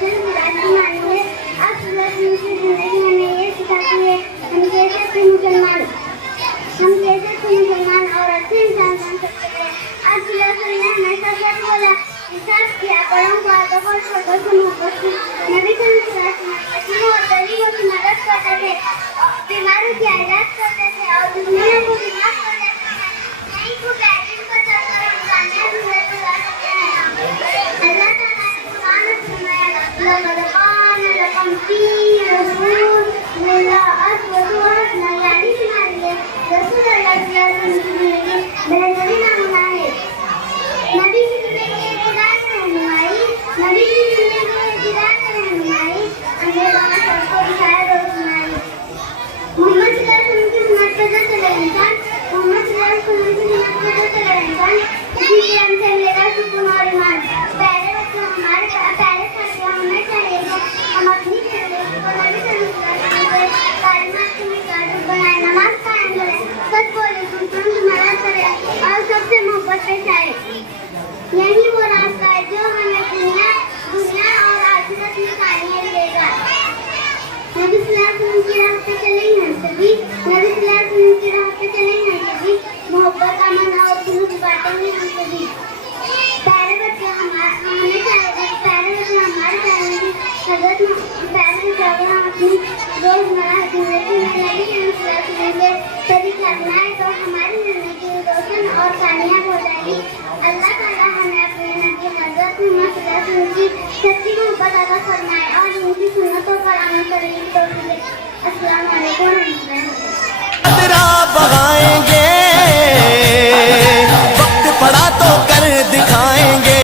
रोशन विरासत मानी है। अब सूरत की जिंदगी हमें ये सिखाती है हम कैसे मुसलमान और अच्छे इंसान बन सकते हैं। आज सूरत ने हमेशा सच बोला, इंसाफ किया, परोपकार और छोटों से मोहब्बत की। नबी सल्लल्लाहु अलैहि वसल्लम यतीमों और गरीबों की मदद करते थे, बीमारों की इलाज करते थे और दुश्मनों को भी माफ कर देते थे। नहीं को बैटिंग पर चलकर हम कामयाब जिंदगी गुजार सकते हैं। अल्लाह ताला ने कुरान में फरमाया, लक़द कान लकुम फ़ी रसूलिल्लाहि उसवतुन हसनह, यानी तुम्हारे लिए रसूल अल्लाह की जिंदगी बेहतरीन नमूना है। नबी की जिंदगी हिदायत रहनुमाई, नबी की जिंदगी हिदायत रहनुमाई, अंधेरों में सबको दिखाए रोशनाई। मोहम्मद सल्लल्लाहु अलैहि वसल्लम की सुन्नत पर जो चले इंसान, मोहम्मद सल्लल्लाहु अलैहि वसल्लम की सुन्नत पर जो चले इंसान, इसी के हमसे मिलेगा सुकून और ईमान। प्यारे बच्चों, हमारे प्यारे साथियों, हमें चाहिए कि हम अपनी जिंदगी को नबी सल्लल्लाहु अलैहि वसल्लम के तालीमात के मुताबिक बनाएं, नमाज कायम करें, सच बोलें, दूसरों की मदद करें और सबसे मोहब्बत पेश आए। यही वो रास्ता है जो हमें दुनिया और आखिरत में कामयाबी देगा। नबी सल्लल्लाहु अलैहि वसल्लम की राह पे चले हम सभी, नबी सल्लल्लाहु अलैहि वसल्लम की राह पे चले हम सभी, मोहब्बत अमन और जुनून बांटेंगे हम सभी। प्यारे बच्चे, हमें चाहिए, प्यारे बच्चे हमारे प्यारे की हजरत प्यारे बच्चे हम अपनी रोजमर्रा जिंदगी में नबी के के तरीके अपनाएं तो हमारी जिंदगी रोशन और कामयाब हो जाएगी। अल्लाह ताला हमें अपने नबी हजरत मोहम्मद सल्लल्लाहु अलैहि वसल्लम की सच्ची मोहब्बत अता फरमाए और उनकी सुन्नतों पर अमल करने की तौफीक दे। अस्सलाम